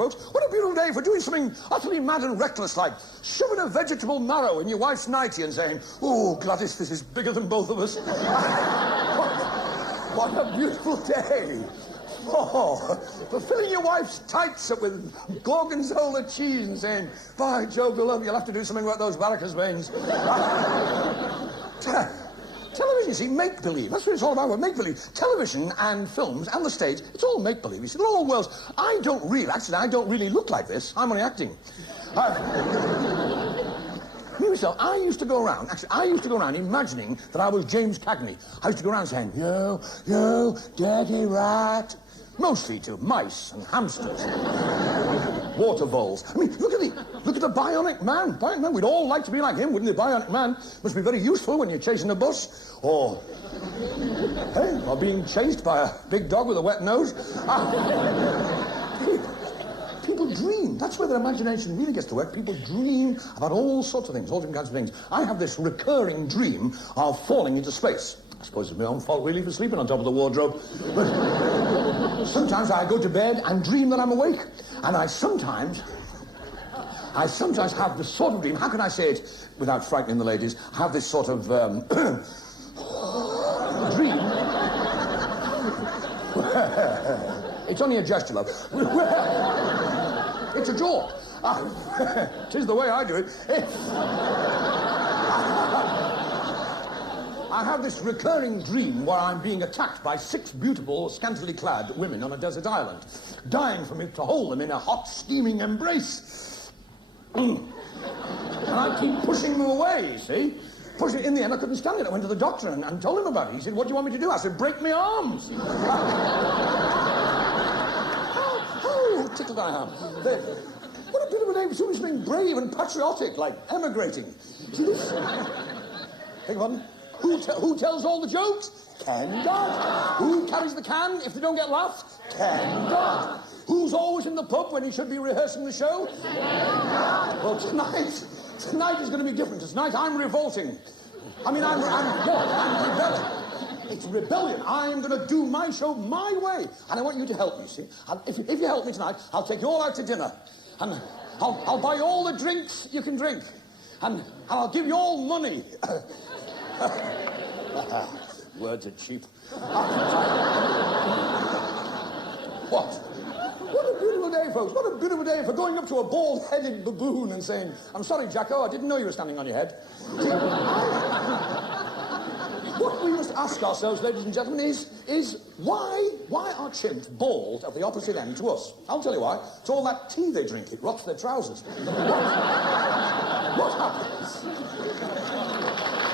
folks. What a beautiful day for doing something utterly mad and reckless, like shoving a vegetable marrow in your wife's nightie and saying, "Oh, Gladys, this is bigger than both of us." What a beautiful day. Oh, for filling your wife's tights up with gorgonzola cheese and saying, "By Jove, beloved, you'll have to do something about those varicose veins." Television, you see, make-believe. That's what it's all about, make-believe. Television and films and the stage, it's all make-believe. You see, they're all worlds. I don't really look like this. I'm only acting. So I used to go around imagining that I was James Cagney. I used to go around saying, "Yo, dirty rat." Mostly to mice and hamsters. Water voles. I mean, look at the Bionic Man. Bionic Man, we'd all like to be like him, wouldn't the Bionic Man? Must be very useful when you're chasing a bus. Or being chased by a big dog with a wet nose. People dream. That's where their imagination really gets to work. People dream about all sorts of things, all different kinds of things. I have this recurring dream of falling into space. I suppose it's my own fault really for sleeping on top of the wardrobe. But sometimes I go to bed and dream that I'm awake. And I sometimes have this sort of dream. How can I say it without frightening the ladies? I have this sort of dream. It's only a gesture, love. It's a joke. Tis the way I do it. I have this recurring dream where I'm being attacked by 6 beautiful, scantily clad women on a desert island, dying for me to hold them in a hot, steaming embrace. And I keep pushing them away, you see? In the end, I couldn't stand it. I went to the doctor and told him about it. He said, "What do you want me to do?" I said, "Break my arms." How tickled I am. What a bit of a day for something brave and patriotic, like emigrating. See this? Beg your pardon? Who tells all the jokes? Ken Dodd. Who carries the can if they don't get laughs? Ken Dodd. Who's always in the pub when he should be rehearsing the show? Ken Dodd. Well, tonight is going to be different. Tonight I'm revolting. I mean, I'm rebelling. It's rebellion. I'm going to do my show my way. And I want you to help me, see? And if you help me tonight, I'll take you all out to dinner. And I'll buy you all the drinks you can drink. And I'll give you all money. Words are cheap. What? What a beautiful day, folks. What a beautiful day for going up to a bald-headed baboon and saying, "I'm sorry, Jacko, I didn't know you were standing on your head." See, what we must ask ourselves, ladies and gentlemen, is why are chimps bald at the opposite end to us? I'll tell you why. It's all that tea they drink. It rots their trousers. What happens?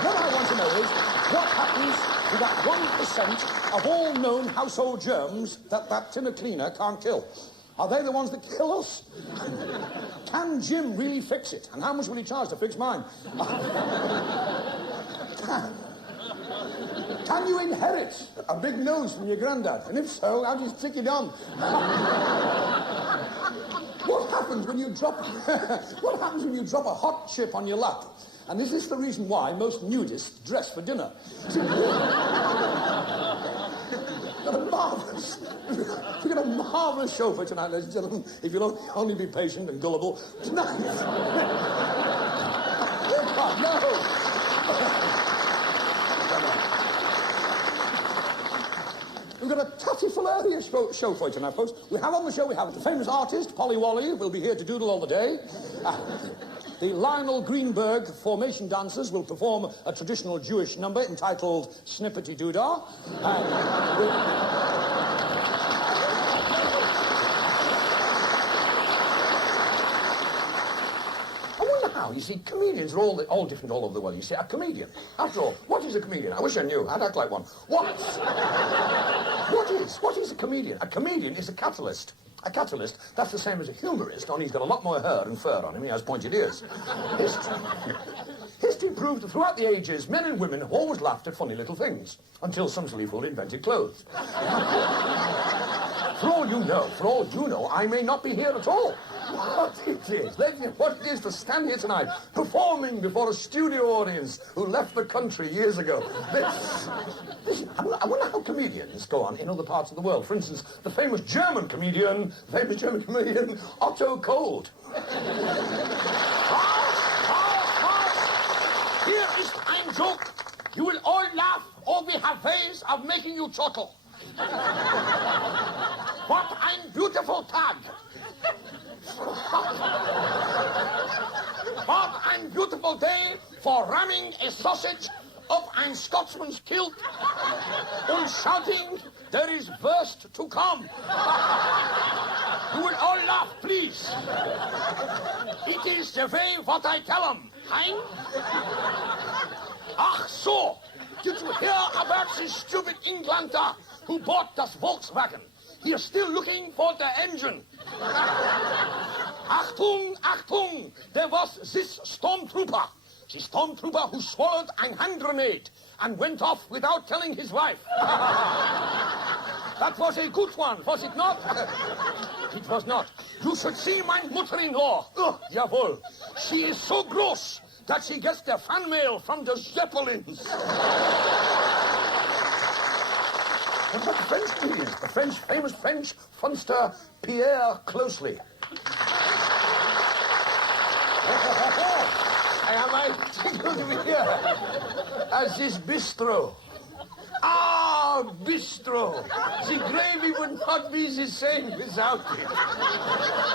What I want to know is, what happens to that 1% of all known household germs that tin of cleaner can't kill? Are they the ones that kill us? Can Jim really fix it? And how much will he charge to fix mine? Can you inherit a big nose from your granddad? And if so, how do you stick it on? What happens when you drop a hot chip on your lap? And this is the reason why most nudists dress for dinner. See, we've got a marvellous show for tonight, ladies and gentlemen. If you'll only be patient and gullible. Tonight... Oh, no! We've got a ticklelefarious show for you tonight, folks. We have on the show, we have the famous artist, Polly Wally, will be here to doodle all the day. The Lionel Greenberg formation dancers will perform a traditional Jewish number entitled Snippety Doodah. I wonder how, you see, comedians are all different all over the world. You see, a comedian, after all, what is a comedian? I wish I knew. I'd act like one. What is a comedian? A comedian is a catalyst. A catalyst, that's the same as a humorist, only he's got a lot more hair and fur on him. He has pointed ears. History proved that throughout the ages, men and women have always laughed at funny little things, until some silly fool invented clothes. For all you know, I may not be here at all. What it is, ladies and gentlemen, what it is to stand here tonight, performing before a studio audience who left the country years ago. Listen, I wonder how comedians go on in other parts of the world. For instance, the famous German comedian, Otto Kold. Here is ein joke. You will all laugh, or we have ways of making you chortle. What ein beautiful Tag. What ein beautiful day for ramming a sausage up ein Scotsman's kilt and shouting, there is worst to come. You will all laugh, please. It is the way what I tell them, hein? Ach so, did you hear about this stupid Englander who bought das Volkswagen? He is still looking for the engine. Achtung, Achtung, there was this stormtrooper. The stormtrooper who swallowed a hand grenade and went off without telling his wife. That was a good one, was it not? It was not. You should see my mother-in-law. Jawohl. She is so gross that she gets the fan mail from the Zeppelins. What about the French comedians? The famous French funster Pierre Closely. Am I tickled to be here? As this bistro. Ah, bistro. The gravy would not be the same without it.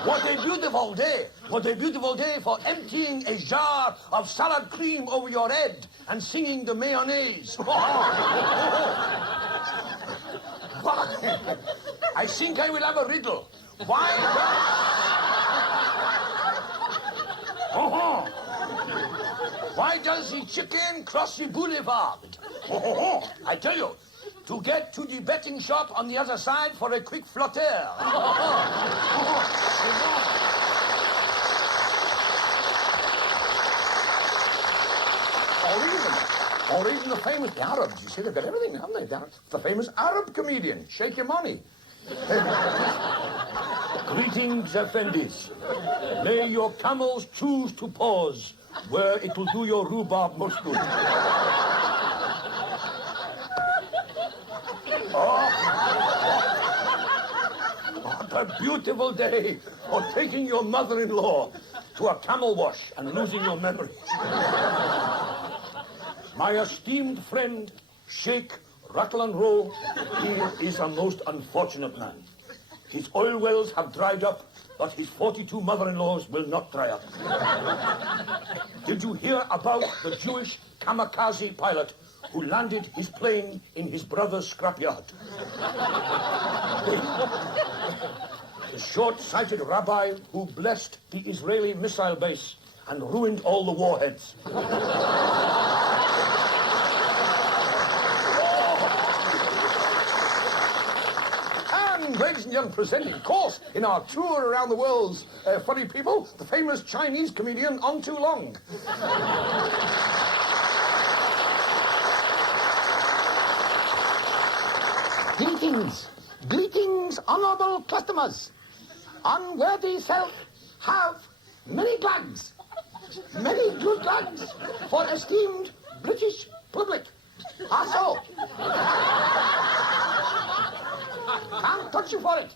What a beautiful day. What a beautiful day for emptying a jar of salad cream over your head and singing the mayonnaise. I think I will have a riddle. Why does the chicken cross the boulevard? I tell you, to get to the betting shop on the other side for a quick flutter. Or even the famous Arabs. You see, they've got everything, haven't they? The famous Arab comedian, Shake Your Money. Greetings, Effendis. May your camels choose to pause where it will do your rhubarb most good. What a beautiful day for taking your mother-in-law to a camel wash and losing your memory. My esteemed friend, Sheikh Rattle and Roll, he is a most unfortunate man. His oil wells have dried up, but his 42 mother-in-laws will not dry up. Did you hear about the Jewish kamikaze pilot who landed his plane in his brother's scrapyard? The short-sighted rabbi who blessed the Israeli missile base and ruined all the warheads. Ladies and gentlemen, presenting, of course, in our tour around the world's funny people, the famous Chinese comedian On Too Long. Greetings, honorable customers. Unworthy self have many glags, many good glags for esteemed British public. So. Can't touch you for it.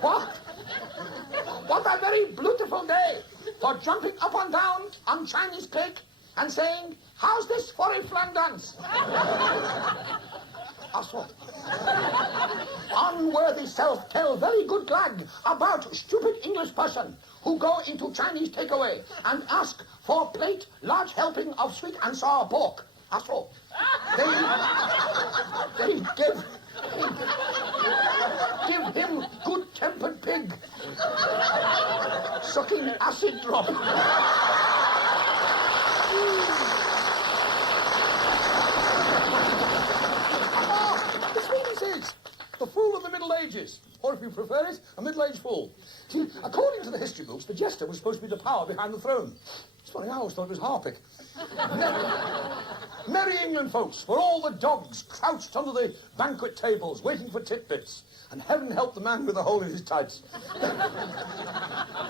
What a very beautiful day for jumping up and down on Chinese cake and saying, how's this for a flan dance? Asphalt. Unworthy self tell very good glag about stupid English person who go into Chinese takeaway and ask for plate large helping of sweet and sour pork. Asphalt. They give him good-tempered pig sucking acid drop. It's what this is. The fool of the Middle Ages. Or if you prefer it, a middle-aged fool. See, according to the history books, the jester was supposed to be the power behind the throne. It's funny, I always thought it was Harpic. Merry England, folks, for all the dogs crouched under the banquet tables waiting for titbits, and heaven help the man with a hole in his tights.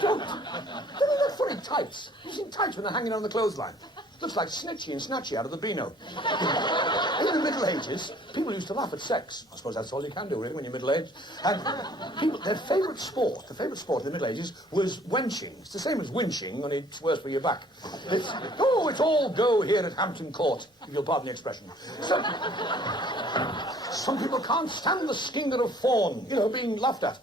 Don't. They're not funny tights. You've seen tights when they're hanging on the clothesline. Looks like Snitchy and Snatchy out of the Beano. In the Middle Ages, people used to laugh at sex. I suppose that's all you can do, really, when you're middle-aged. And their favourite sport in the Middle Ages was wenching. It's the same as winching, only it's worse for your back. It's all go here at Hampton Court, if you'll pardon the expression. Some people can't stand the stinger of fawn, being laughed at.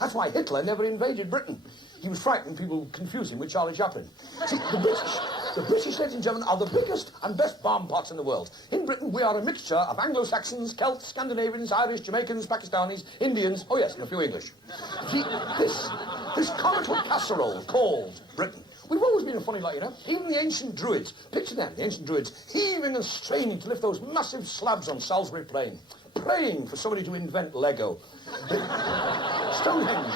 That's why Hitler never invaded Britain. He was frightened people would confuse him with Charlie Chaplin. See, the British, ladies and gentlemen, are the biggest and best bomb pots in the world. In Britain, we are a mixture of Anglo-Saxons, Celts, Scandinavians, Irish, Jamaicans, Pakistanis, Indians, oh yes, and a few English. See, this comical casserole called Britain, we've always been a funny lot, Even the ancient Druids, picture them, the ancient Druids, heaving and straining to lift those massive slabs on Salisbury Plain, praying for somebody to invent Lego. Stonehenge.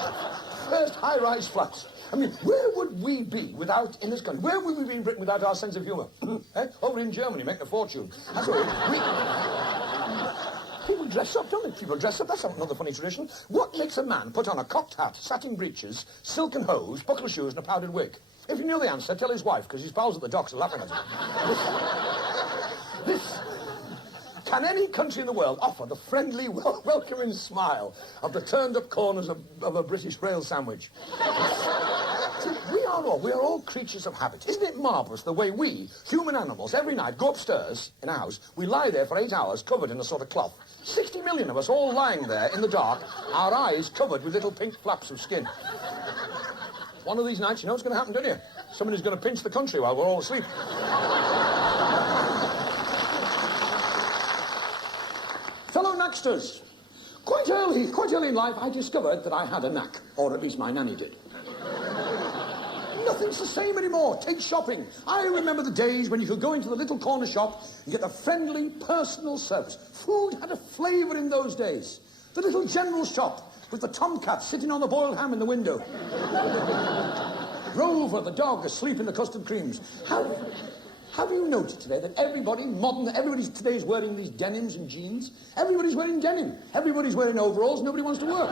First high-rise flats. I mean, where would we be without, in this country, where would we be in Britain without our sense of humour? Over in Germany, making a fortune. That's what people dress up, don't they? People dress up, that's another funny tradition. What makes a man put on a cocked hat, satin breeches, silken hose, buckle shoes and a powdered wig? If you know the answer, tell his wife, because his pals at the docks are laughing at him. Can any country in the world offer the friendly, welcoming smile of the turned-up corners of a British rail sandwich? See, we are all creatures of habit. Isn't it marvellous the way we, human animals, every night go upstairs in a house, we lie there for 8 hours covered in a sort of cloth. 60 million of us all lying there in the dark, our eyes covered with little pink flaps of skin. One of these nights, you know what's going to happen, don't you? Somebody's going to pinch the country while we're all asleep. Fellow knacksters, quite early in life, I discovered that I had a knack, or at least my nanny did. Nothing's the same anymore. Take shopping. I remember the days when you could go into the little corner shop and get the friendly, personal service. Food had a flavour in those days. The little general shop with the tomcat sitting on the boiled ham in the window. Rover, the dog, asleep in the custard creams. Have you noticed today that everybody today is wearing these denims and jeans? Everybody's wearing denim. Everybody's wearing overalls. Nobody wants to work.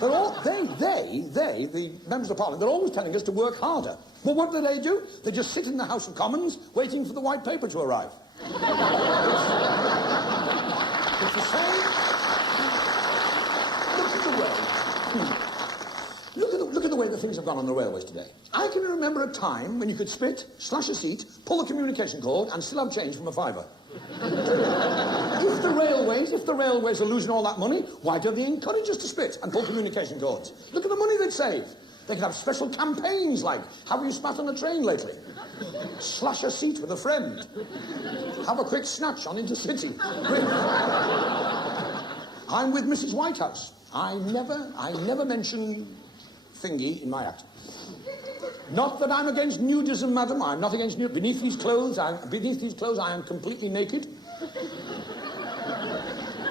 The members of Parliament, they're always telling us to work harder. Well, what do? They just sit in the House of Commons waiting for the white paper to arrive. It's the same. Look at the way that things have gone on the railways today. I can remember a time when you could spit, slash a seat, pull a communication cord, and still have change from a fiver. If the railways are losing all that money, why don't they encourage us to spit and pull communication cords? Look at the money they'd save. They could have special campaigns like, have you spat on a train lately? Slash a seat with a friend. Have a quick snatch on Intercity. I'm with Mrs. Whitehouse. I never mention thingy in my act. Not that I'm against nudism, madam. I'm not against nudism. Beneath these clothes, I am completely naked.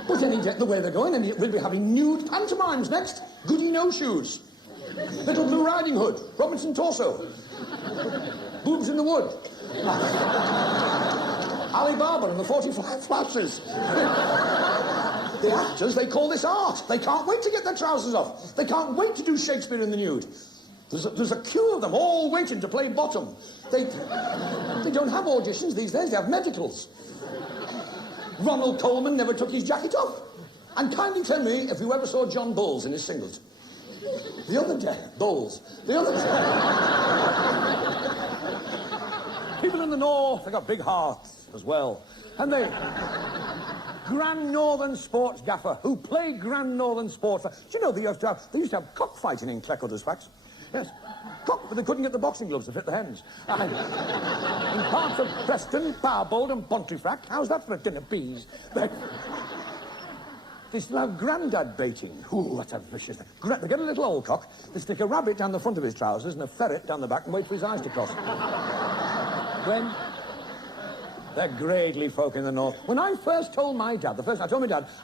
But any day, the way they're going, and we'll be having nude pantomimes next. Goody No-Shoes. Little Blue Riding Hood. Robinson Torso. Boobs in the Wood. Alibaba and the 45 Flashes. The actors, they call this art. They can't wait to get their trousers off. They can't wait to do Shakespeare in the nude. There's a queue of them all waiting to play bottom. They don't have auditions these days, they have medicals. Ronald Coleman never took his jacket off. And kindly tell me if you ever saw John Bowles in his singlet. The other day, people in the north, they got big hearts as well. And Grand Northern Sports Gaffer, who played Grand Northern Sports. Do you know they used to have cockfighting in Cleckholders Facts? Yes. But they couldn't get the boxing gloves to fit the hens. In parts of Preston, Barbauld and Pontefract, how's that for a tin of peas? They still have grandad baiting. Ooh, that's a vicious thing. They get a little old cock, they stick a rabbit down the front of his trousers and a ferret down the back and wait for his eyes to cross. They're gradely folk in the north. When I first told my dad,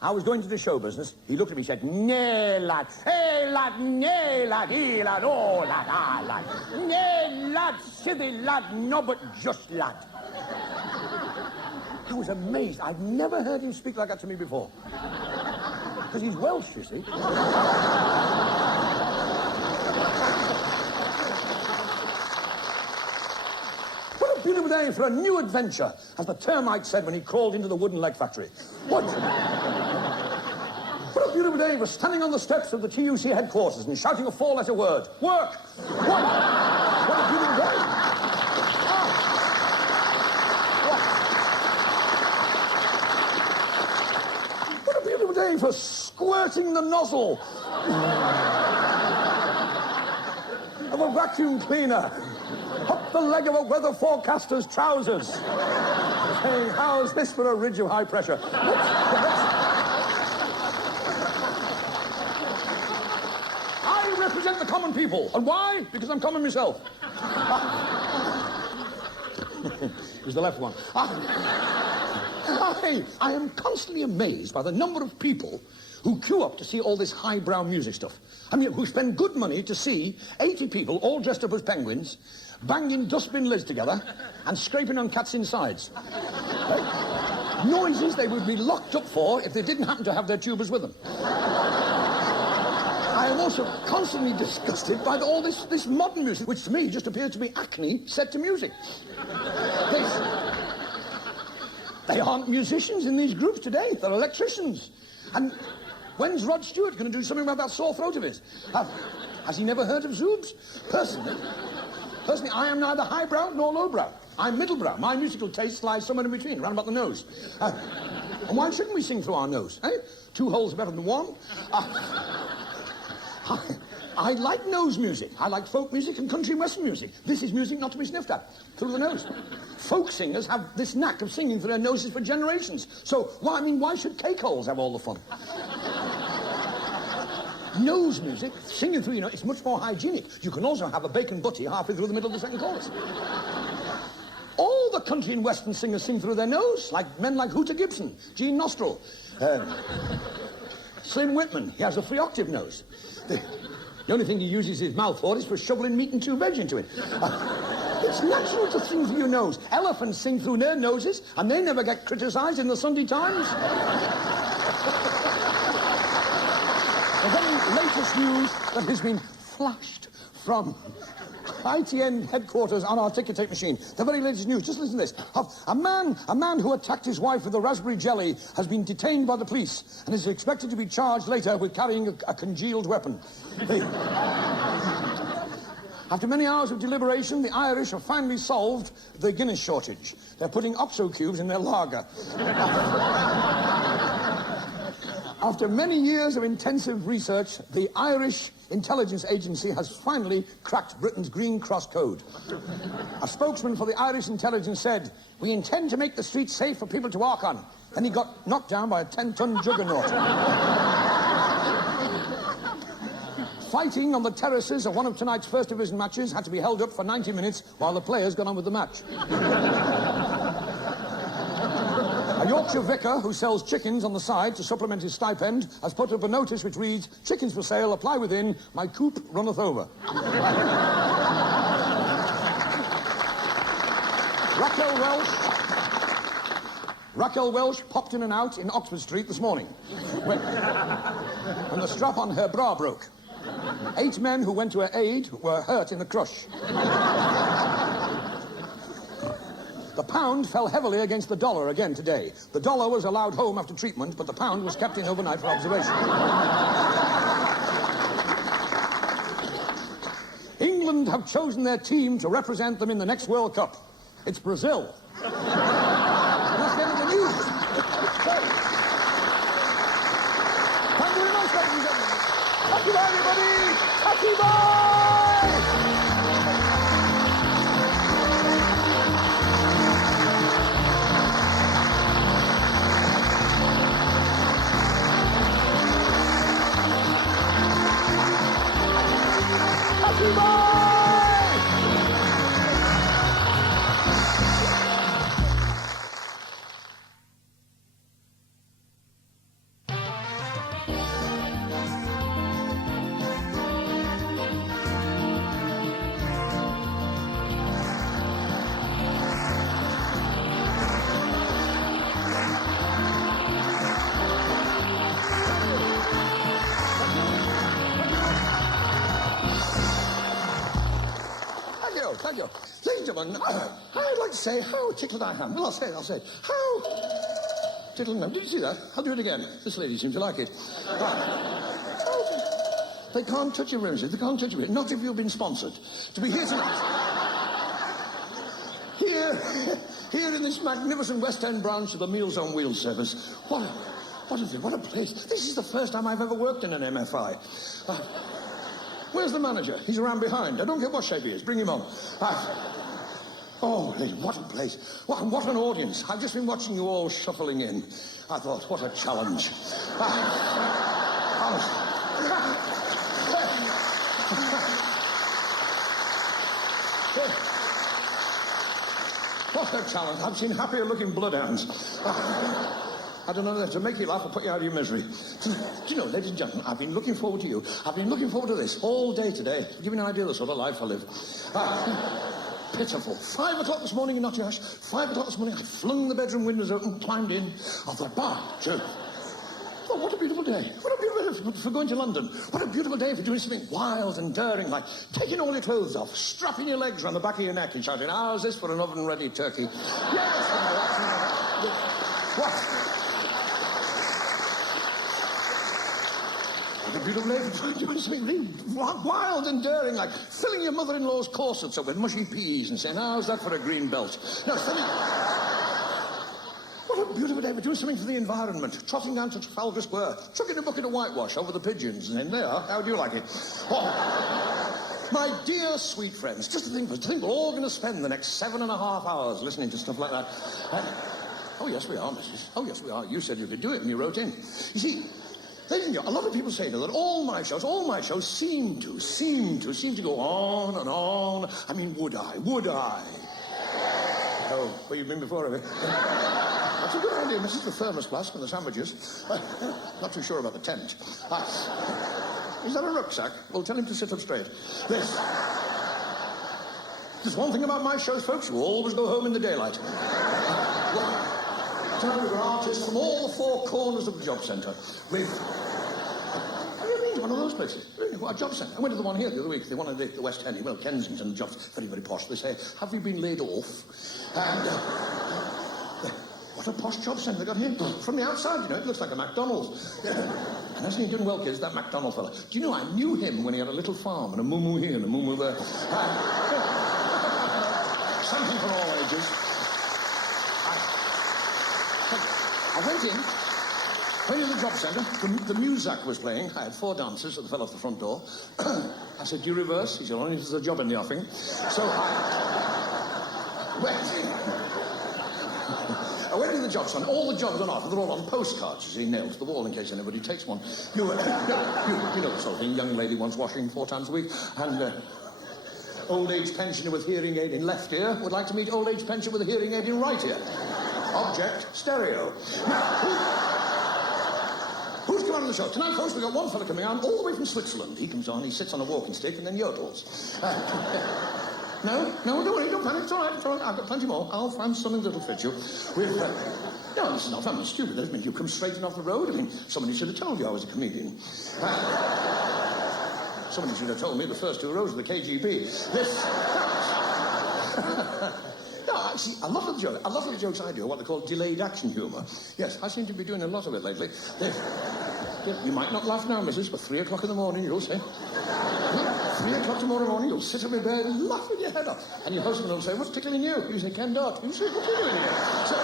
I was going to the show business, he looked at me and said, "Nay, lad, hey, lad, nay, lad, hey, lad, oh, lad, ah, lad. Nay, lad, silly lad, no, but just lad." I was amazed. I'd never heard him speak like that to me before. Because he's Welsh, you see. What a beautiful day for a new adventure, as the termite said when he crawled into the wooden leg factory. What a beautiful day for standing on the steps of the TUC headquarters and shouting a four-letter word. Work! What a beautiful day. What a beautiful day for squirting the nozzle of a vacuum cleaner up the leg of a weather forecaster's trousers, saying, how's this for a ridge of high pressure? I represent the common people. And why? Because I'm common myself. It was the left one. I am constantly amazed by the number of people who queue up to see all this highbrow music stuff. I mean, who spend good money to see 80 people all dressed up as penguins, banging dustbin lids together and scraping on cats' insides. Right? Noises they would be locked up for if they didn't happen to have their tubas with them. I am also constantly disgusted by all this modern music, which to me just appears to be acne set to music. They aren't musicians in these groups today. They're electricians. And when's Rod Stewart going to do something about that sore throat of his? Has he never heard of Zoobs? Personally, I am neither highbrow nor lowbrow. I'm middlebrow. My musical taste lies somewhere in between, around about the nose. And why shouldn't we sing through our nose, eh? 2 holes are better than 1. I like nose music. I like folk music and country and western music. This is music not to be sniffed at, through the nose. Folk singers have this knack of singing through their noses for generations. So, why should cake holes have all the fun? Nose music, singing through, it's much more hygienic. You can also have a bacon butty halfway through the middle of the second chorus. All the country and western singers sing through their nose, like men like Hooter Gibson, Gene Nostril, Slim Whitman. He has a 3-octave nose. The only thing he uses his mouth for is for shoveling meat and 2 veg into it. It's natural to sing through your nose. Elephants sing through their noses, and they never get criticised in the Sunday Times. The very latest news that has been flashed from ITN headquarters on our ticker tape machine. The very latest news, just listen to this. A man who attacked his wife with a raspberry jelly has been detained by the police and is expected to be charged later with carrying a congealed weapon. After many hours of deliberation, the Irish have finally solved the Guinness shortage. They're putting OXO cubes in their lager. After many years of intensive research, the Irish Intelligence Agency has finally cracked Britain's Green Cross code. A spokesman for the Irish Intelligence said, "We intend to make the streets safe for people to walk on." Then he got knocked down by a 10-ton juggernaut. Fighting on the terraces of one of tonight's First Division matches had to be held up for 90 minutes while the players got on with the match. A Yorkshire vicar who sells chickens on the side to supplement his stipend has put up a notice which reads, "Chickens for sale, apply within, my coop runneth over." Raquel Welsh popped in and out in Oxford Street this morning when the strap on her bra broke. 8 men who went to her aid were hurt in the crush. The pound fell heavily against the dollar again today. The dollar was allowed home after treatment, but the pound was kept in overnight for observation. England have chosen their team to represent them in the next World Cup. It's Brazil. That's the end of the news. Thank you very much, ladies and gentlemen. Thank you, everybody. Happy bye! thank you. Ladies and gentlemen, I'd like to say how tickled I am. Well, I'll say it. How tickled I am. Did you see that? I'll do it again. This lady seems to like it. Right. They can't touch your roses. They can't touch your roses. Not if you've been sponsored. To be here tonight. Here in this magnificent West End branch of the Meals on Wheels service. What a place. This is the first time I've ever worked in an MFI. Where's the manager? He's around behind. I don't care what shape he is. Bring him on. Oh, what a place. What an audience. I've just been watching you all shuffling in. I thought, what a challenge. What a challenge. I've seen happier looking bloodhounds. I don't know, to make you laugh or put you out of your misery. Do you know, ladies and gentlemen, I've been looking forward to you. I've been looking forward to this all day today. To give you an idea of the sort of life I live. Pitiful. 5 o'clock this morning in Knotty Ash. 5 o'clock this morning, I flung the bedroom windows open, climbed in. I thought, Joe. Oh, what a beautiful day. What a beautiful day for going to London. What a beautiful day for doing something wild and daring, like taking all your clothes off, strapping your legs around the back of your neck and shouting, how's this for an oven-ready turkey? Yes! What? What a beautiful day for doing something really wild and daring, like filling your mother-in-law's corsets up with mushy peas and saying, how's that for a green belt? No, what a beautiful day for doing something for the environment. Trotting down to Trafalgar Square, chucking a bucket of whitewash over the pigeons, and then there, how do you like it? Oh, my dear sweet friends, just to think we're all going to spend the next 7.5 hours listening to stuff like that. Oh, yes, we are, Mrs. Oh, yes, we are. You said you could do it, and you wrote in. You see, ladies and gentlemen, a lot of people say that all my shows seem to go on and on. I mean, would I? Oh, well, you've been before, have you? That's a good idea, Mrs. The thermos flask and the sandwiches. Not too sure about the tent. Is that a rucksack? Well, tell him to sit up straight. There's one thing about my shows, folks. You always go home in the daylight. Tonight we've got artists from all the 4 corners of the job centre. Have you been to one of those places? Really? What, a job centre? I went to the one here the other week, the one at the West End, well, Kensington, the job's very, very posh. They say, have you been laid off? And, what a posh job centre they got here. From the outside, you know, it looks like a McDonald's. And hasn't he done well, kids, that McDonald fella? Do you know, I knew him when he had a little farm and a moo-moo here and a moo-moo there. Something for all ages. I went in the job centre, the Muzak was playing. I had 4 dancers that fell off the front door. I said, do you reverse? He said, only if there's a job in the offing. So I went in the job centre. All the jobs on offer, they're all on postcards, you see, nailed to the wall in case anybody takes one. You know the sort of thing. Young lady wants washing 4 times a week, and old age pensioner with hearing aid in left ear would like to meet old age pensioner with a hearing aid in right ear. Object, stereo. Now, who's coming on the show? Tonight, folks, we've got one fella coming on all the way from Switzerland. He comes on, he sits on a walking stick and then yodels. No, don't worry, don't panic, it's all right. I've got plenty more. I'll find something that'll fit you. No, this is not, I'm not stupid. I mean, you come straight in off the road. I mean, somebody should have told you I was a comedian. Somebody should have told me the first 2 rows of the KGB. No, see, a lot of the jokes I do are what they call delayed action humour. Yes, I seem to be doing a lot of it lately. You might not laugh now, Mrs., but 3 o'clock in the morning, you'll say. 3 o'clock tomorrow morning, you'll sit on your bed and laugh your head off. And your husband will say, what's tickling you? You say, Ken Dodd. You say, what are you doing here? So,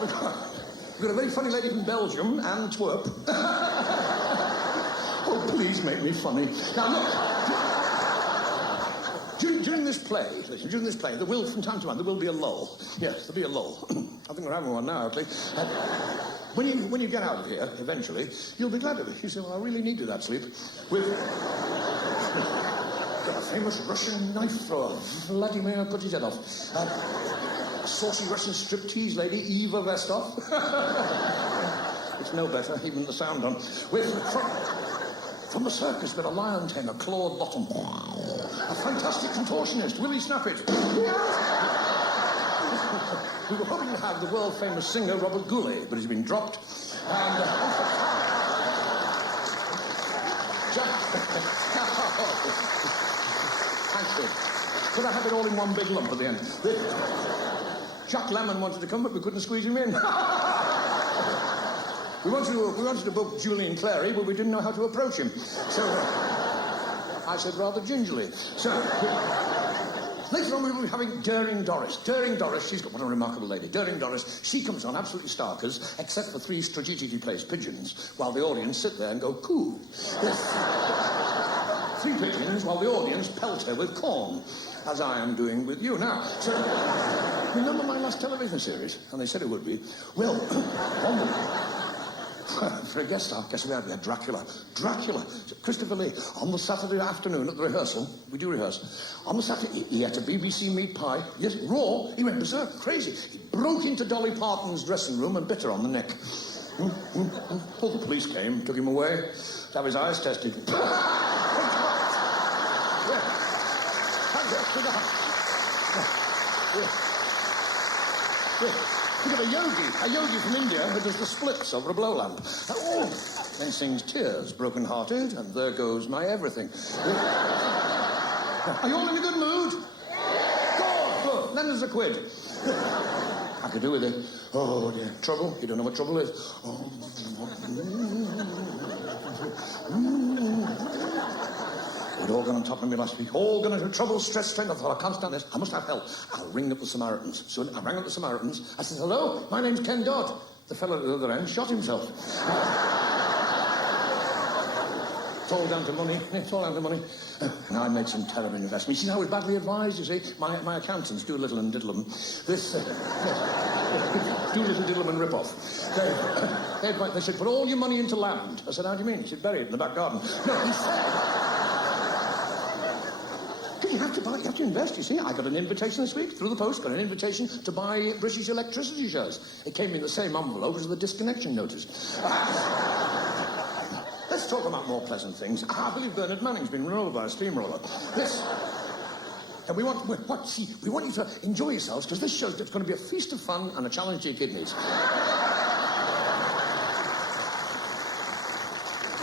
we've got a very funny lady from Belgium, Antwerp. Oh, please make me funny. Now, look. During this play, there will, from time to time, there will be a lull. Yes, there'll be a lull. I think we're having one now, actually. When you get out of here, eventually, you'll be glad of it. You say, well, I really needed that sleep. We've got a famous Russian knife thrower, Vladimir put his head off. Saucy Russian striptease lady, Eva Vestov. It's no better, even the sound on. From the circus, we've got a lion tamer, Claude Bottom. A fantastic contortionist, Willie Snappit. We were hoping to have the world-famous singer, Robert Goulet, but he's been dropped. And... Thanks, Bill. Could I have it all in one big lump at the end? Jack Lemmon wanted to come, but we couldn't squeeze him in. We wanted to book Julian Clary, but we didn't know how to approach him. So I said rather gingerly. So later on we were having Daring Doris. Daring Doris, she's got what a remarkable lady. Daring Doris, she comes on absolutely starkers, except for 3 strategically placed pigeons, while the audience sit there and go, coo. Yes. 3 pigeons, while the audience pelt her with corn, as I am doing with you now. So, remember my last television series? And they said it would be. Well, for a guest star, guess what we had? Dracula. Dracula. Christopher Lee. On the Saturday afternoon at the rehearsal, we do rehearse. On the Saturday, he had a BBC meat pie. Yes, raw. He went berserk, crazy. He broke into Dolly Parton's dressing room and bit her on the neck. All the police came, took him away, to have his eyes tested. Look at a yogi from India who does the splits over a blow lamp. Then sings Tears, Broken Hearted, and There Goes My Everything. Are you all in a good mood? Good. Look, lend us a quid. I could do with it. Oh dear. Trouble? You don't know what trouble is. We'd all gone on top of me last week. All gone into trouble, stress, strain. I thought, I can't stand this. I must have help. I'll ring up the Samaritans. So I rang up the Samaritans. I said, hello, my name's Ken Dodd. The fellow at the other end shot himself. It's all down to money. It's all down to money. And I made some terrible investments. You see, I was badly advised, you see. My accountants, Doolittle and Diddlem. Doolittle, Diddlem and Rip-Off. They said, put all your money into land. I said, how do you mean? He said, bury it in the back garden. No, he said... You have to invest, you see. I got an invitation this week through the post, got an invitation to buy British electricity shares. It came in the same envelope as the disconnection notice. Let's talk about more pleasant things. I believe Bernard Manning's been run over by a steamroller. Yes. And we want you to enjoy yourselves, because this show's going to be a feast of fun and a challenge to your kidneys.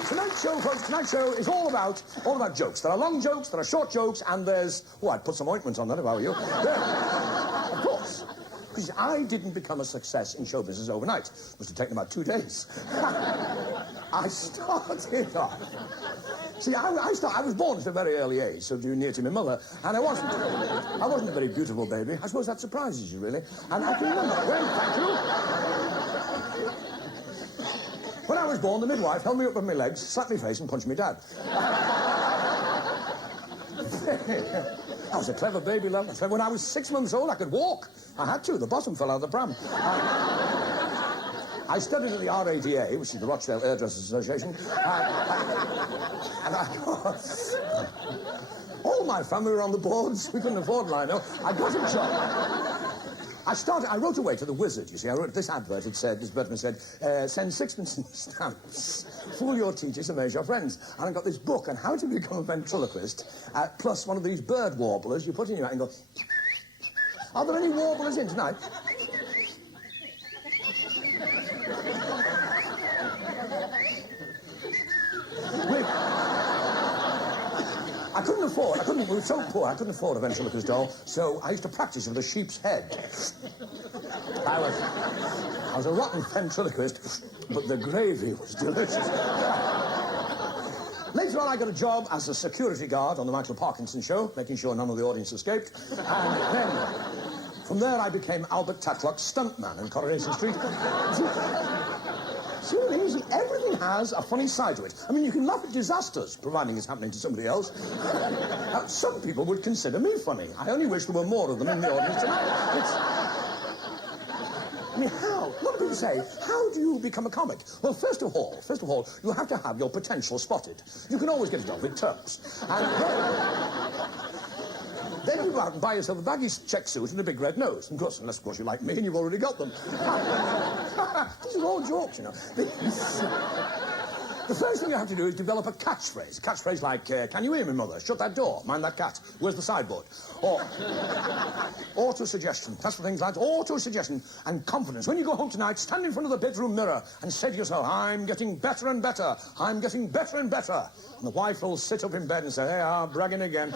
Tonight's show, folks, tonight's show is all about jokes. There are long jokes, there are short jokes, and there's... Oh, I'd put some ointment on that if I were you. Of course. Because I didn't become a success in show business overnight. It must have taken about 2 days. I started off... See, I was born at a very early age, so due near to my mother, and I wasn't a very beautiful baby. I suppose that surprises you, really. And I can remember... Well, thank you. When I was born, the midwife held me up with my legs, slapped me face, and punched me dad. I was a clever baby, love. When I was 6 months old, I could walk. I had to. The bottom fell out of the pram. I studied at the RADA, which is the Rochdale Hairdressers Association. And all my family were on the boards. We couldn't afford lino. I got a job. I wrote away to the wizard, you see. I wrote this advert. It said, this advertisement said, send 6pence in stamps, fool your teachers, amaze your friends. And I got this book on how to become a ventriloquist, plus one of these bird warblers you put in your mouth and go... Are there any warblers in tonight? We were so poor, I couldn't afford a ventriloquist doll, so I used to practice with a sheep's head. I was a rotten ventriloquist, but the gravy was delicious. Later on, I got a job as a security guard on the Michael Parkinson show, making sure none of the audience escaped. And then, from there, I became Albert Tatlock's stuntman in Coronation Street. See what I mean? Everything has a funny side to it. I mean, you can laugh at disasters, providing it's happening to somebody else. Some people would consider me funny. I only wish there were more of them in the audience tonight. I mean, how? A lot of people say, how do you become a comic? Well, first of all, you have to have your potential spotted. You can always get it off with Turks. And then you go out and buy yourself a baggy check suit and a big red nose. And of course, unless, of course, you like me and you've already got them. These are all jokes, you know. The first thing you have to do is develop a catchphrase. A catchphrase like, can you hear me, mother? Shut that door. Mind that cat. Where's the sideboard? Or auto-suggestion. That's the things like auto-suggestion and confidence. When you go home tonight, stand in front of the bedroom mirror and say to yourself, I'm getting better and better. I'm getting better and better. And the wife will sit up in bed and say, hey, I'm bragging again.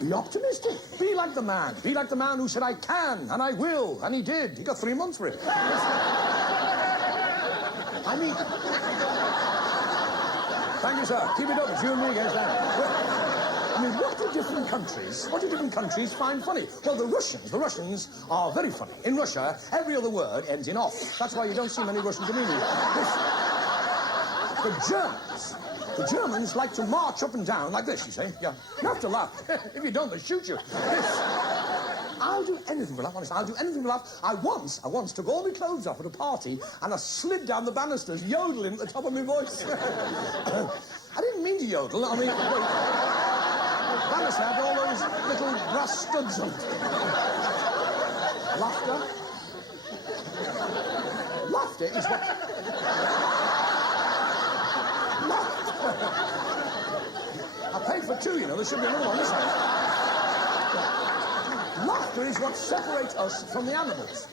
Be optimistic. Be like the man. Be like the man who said, I can, and I will, and he did. He got 3 months for it. I mean... Thank you, sir. Keep it up. It's you and me against that. I mean, what do different countries find funny? Well, the Russians are very funny. In Russia, every other word ends in off. That's why you don't see many Russians in India. The Germans like to march up and down like this, you see. Yeah. You have to laugh. If you don't, they shoot you. I'll do anything for laugh, honestly. I'll do anything for laugh. I once took all my clothes off at a party and I slid down the banisters yodeling at the top of my voice. I didn't mean to yodel. I mean, banister had all those little brass studs on it. Laughter is what... I paid for 2, you know. There should be another one this side. Laughter is what separates us from the animals.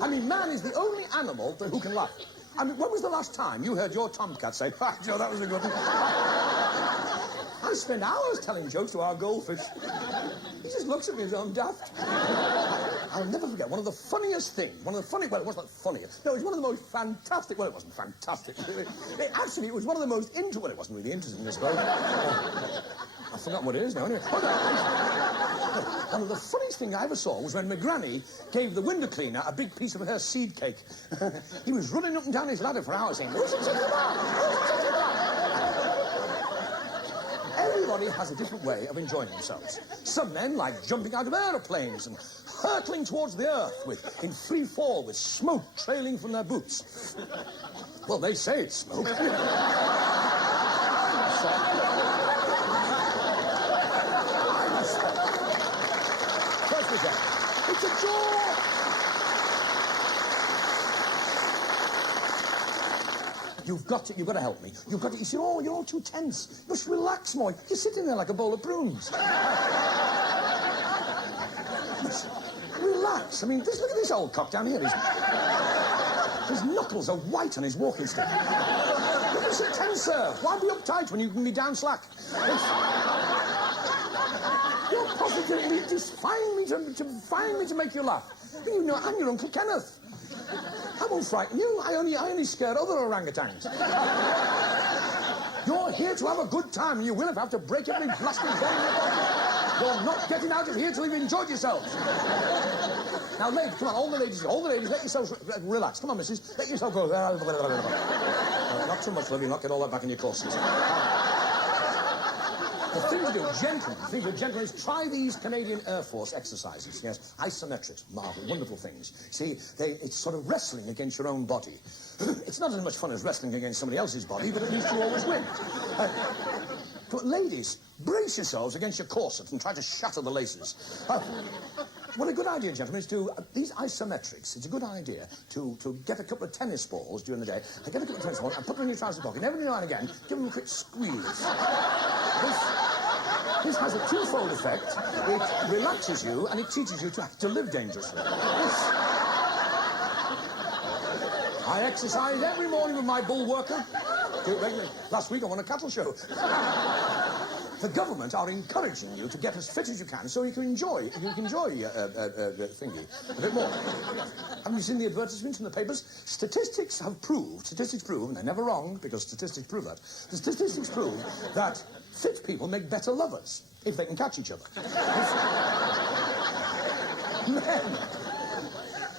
I mean, man is the only animal who can laugh. I mean, when was the last time you heard your tomcat say, "Ha, Joe, that was a good one"? I spend hours telling jokes to our goldfish. He just looks at me as though I'm daft. I'll never forget one of the funniest things. Well, it wasn't funny. No, it was one of the most fantastic. Well, it wasn't fantastic. Actually, it was one of the most interesting. Well, it wasn't really interesting, I suppose. I've forgotten what it is now. Anyway, one of the funniest things I ever saw was when my granny gave the window cleaner a big piece of her seed cake. He was running up and down his ladder for hours saying, "Who's it talking about? Who's it talking about?" Everybody has a different way of enjoying themselves. Some men like jumping out of aeroplanes and hurtling towards the earth in free fall with smoke trailing from their boots. Well, they say it's smoke. It's a joy! You've got to help me. You see, you're all too tense. Just relax, Moy. You're sitting there like a bowl of prunes. Relax. I mean, look at this old cock down here. His knuckles are white on his walking stick. Look at so tense, sir. Why be uptight when you can be down slack? You're positively defying me to make you laugh. You know, I'm your Uncle Kenneth. I won't frighten you. I only scare other orangutans. You're here to have a good time. You will have to break every blasting bone in your body. You're not getting out of here till you've enjoyed yourselves. Now, ladies, come on, all the ladies, let yourselves relax. Come on, missus, let yourself go. Not too much, love. You'll not get all that back in your courses. The thing to do, gentlemen, is try these Canadian Air Force exercises. Yes, isometrics, marvel, wonderful things. See, it's sort of wrestling against your own body. It's not as much fun as wrestling against somebody else's body, but at least you always win. But ladies, brace yourselves against your corset and try to shatter the laces. What a good idea, gentlemen, is to... these isometrics, it's a good idea to get a couple of tennis balls during the day, and get a couple of tennis balls and put them in your trouser pocket, and every now and again, give them a quick squeeze. This has a twofold effect. It relaxes you, and it teaches you to live dangerously. I exercise every morning with my bull worker. Do it regularly. Last week I won a cattle show. The government are encouraging you to get as fit as you can so you can enjoy thingy a bit more. Haven't you seen the advertisements in the papers? Statistics prove, and they're never wrong because statistics prove that. The statistics prove that fit people make better lovers if they can catch each other.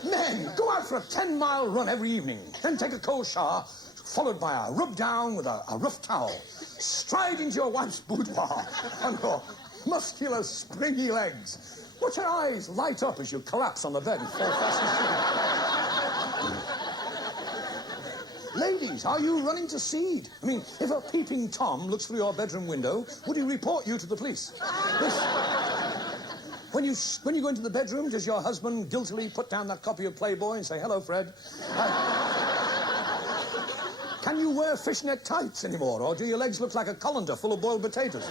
Men, go out for a 10-mile run every evening, then take a cold shower, followed by a rub down with a rough towel. Stride into your wife's boudoir on your muscular, springy legs. Watch your eyes light up as you collapse on the bed and fall fast asleep. Ladies, are you running to seed? I mean, if a peeping Tom looks through your bedroom window, would he report you to the police? When you go into the bedroom, does your husband guiltily put down that copy of Playboy and say, "Hello, Fred"? Can you wear fishnet tights anymore, or do your legs look like a colander full of boiled potatoes?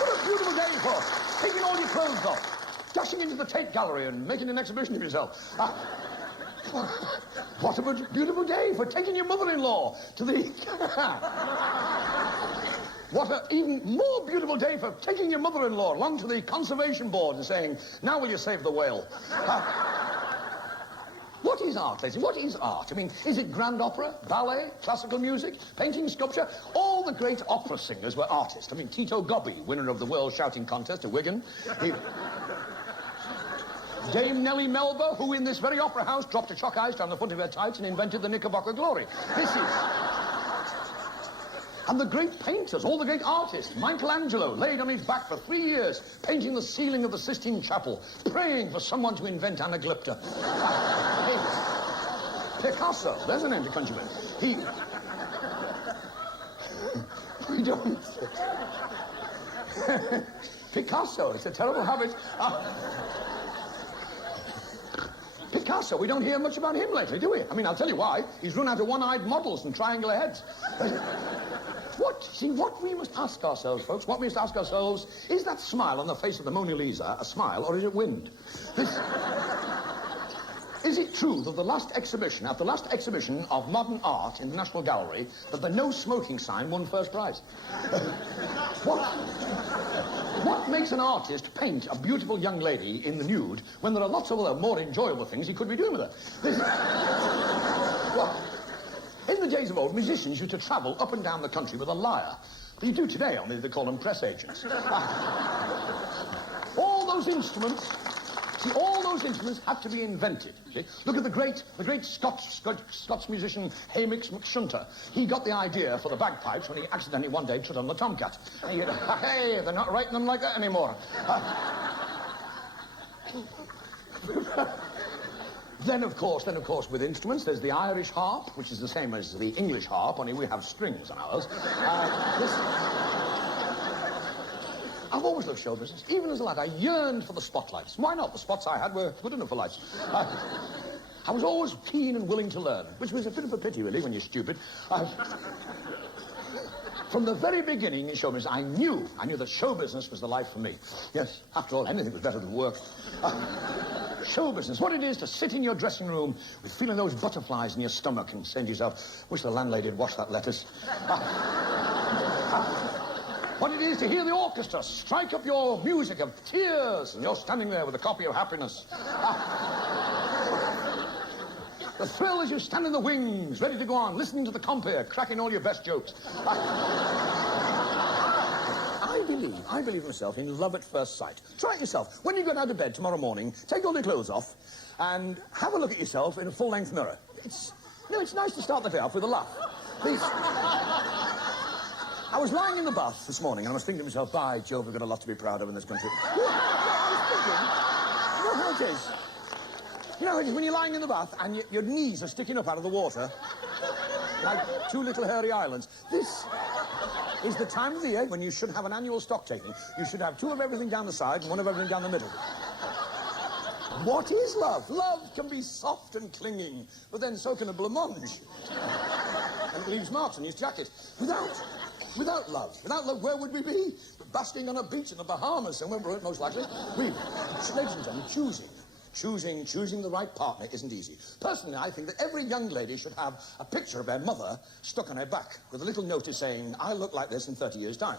What a beautiful day, folks. Taking all your clothes off, dashing into the Tate Gallery and making an exhibition of yourself. What a beautiful day for taking your mother-in-law to the... What an even more beautiful day for taking your mother-in-law along to the conservation board and saying, now will you save the whale? What is art, ladies? What is art? I mean, is it grand opera, ballet, classical music, painting, sculpture? All the great opera singers were artists. I mean, Tito Gobbi, winner of the World Shouting Contest at Wigan. Dame Nellie Melba, who in this very opera house dropped a chalk ice down the front of her tights and invented the Knickerbocker Glory. This is... And the great painters, all the great artists. Michelangelo laid on his back for 3 years, painting the ceiling of the Sistine Chapel, praying for someone to invent anaglypta. Picasso, there's an end to countrymen. We don't... Picasso, it's a terrible habit. Picasso, we don't hear much about him lately, do we? I mean, I'll tell you why. He's run out of one-eyed models and triangular heads. What we must ask ourselves, folks, what we must ask ourselves, is that smile on the face of the Mona Lisa a smile, or is it wind? Is it true that at the last exhibition of modern art in the National Gallery, that the no smoking sign won first prize? What makes an artist paint a beautiful young lady in the nude when there are lots of other more enjoyable things he could be doing with her? In the days of old, musicians used to travel up and down the country with a lyre. You do today, only they call them press agents. All those instruments had to be invented. See? Look at the great Scots musician Hamish McShunter. He got the idea for the bagpipes when he accidentally one day trod on the tomcat. And he had, hey, they're not writing them like that anymore. Then, of course, with instruments, there's the Irish harp, which is the same as the English harp, only we have strings on ours. I've always loved show business. Even as a lad, I yearned for the spotlights. Why not? The spots I had were good enough for lights. I was always keen and willing to learn, which was a bit of a pity, really, when you're stupid. From the very beginning in show business, I knew that show business was the life for me. Yes, after all, anything was better than work. Show business, what it is to sit in your dressing room with feeling those butterflies in your stomach and saying to yourself, wish the landlady had washed that lettuce. What it is to hear the orchestra strike up your music of tears and you're standing there with a copy of Happiness. The thrill as you stand in the wings, ready to go on, listening to the compere, cracking all your best jokes. I believe myself in love at first sight. Try it yourself. When you get out of bed tomorrow morning, take all your clothes off and have a look at yourself in a full-length mirror. It's nice to start the day off with a laugh. I was lying in the bath this morning and I was thinking to myself, by Jove, we've got a lot to be proud of in this country. I was thinking, you know how it is? You know, when you're lying in the bath and your knees are sticking up out of the water, like two little hairy islands. This is the time of the year when you should have an annual stock taking. You should have 2 of everything down the side and 1 of everything down the middle. What is love? Love can be soft and clinging, but then so can a blancmange. And it leaves marks on his jacket. Without love, where would we be? Basking on a beach in the Bahamas somewhere, most likely. Ladies and gentlemen, choosing the right partner isn't easy. Personally, I think that every young lady should have a picture of their mother stuck on her back with a little notice saying, I look like this in 30 years' time.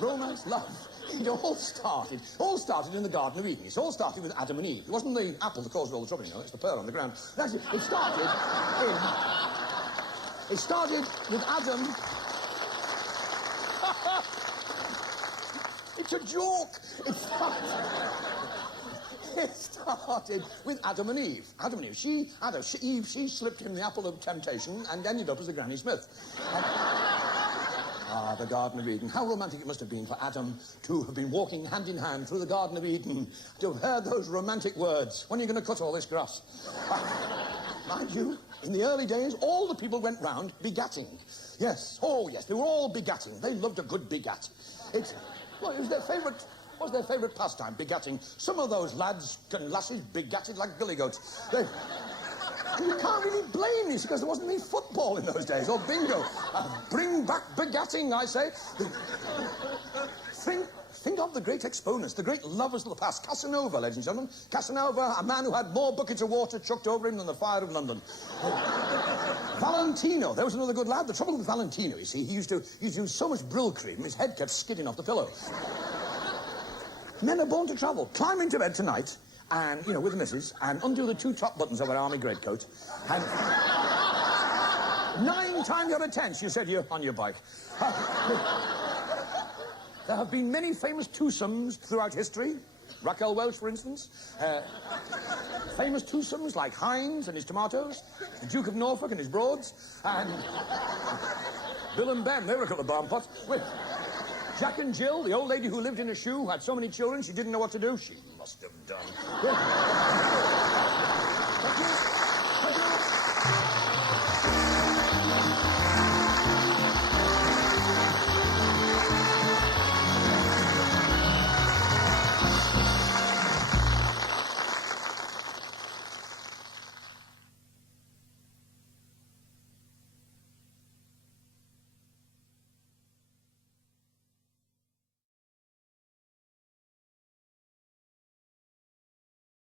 Romance, love. It all started in the Garden of Eden. It all started with Adam and Eve. It wasn't the apple that caused all the trouble, you know. It's the pearl on the ground. That's it. It started with Adam. It's a joke. It started with Adam and Eve. Adam and Eve. Eve slipped him the apple of temptation and ended up as a Granny Smith. The Garden of Eden. How romantic it must have been for Adam to have been walking hand in hand through the Garden of Eden, to have heard those romantic words. When are you going to cut all this grass? Mind you, in the early days, all the people went round begatting. Yes, oh yes, they were all begatting. They loved a good begat. It was their favourite pastime, begatting. Some of those lads and lasses begatted like billy goats. And you can't really blame you, because there wasn't any football in those days, or bingo. Bring back begatting, I say. Think of the great exponents, the great lovers of the past. Casanova, ladies and gentlemen. Casanova, a man who had more buckets of water chucked over him than the fire of London. Valentino, there was another good lad. The trouble with Valentino, you see, he used to use so much Brill cream, his head kept skidding off the pillow. Men are born to travel. Climb into bed tonight, and, you know, with the missus, and undo the 2 top buttons of her army greatcoat, and 9 times out of 10, she said, you're on your bike. There have been many famous twosomes throughout history. Raquel Welch, for instance. Famous twosomes like Heinz and his tomatoes, the Duke of Norfolk and his broads, and Bill and Ben, they were a couple of barn pots. With Jack and Jill, the old lady who lived in a shoe, who had so many children she didn't know what to do. She must have done.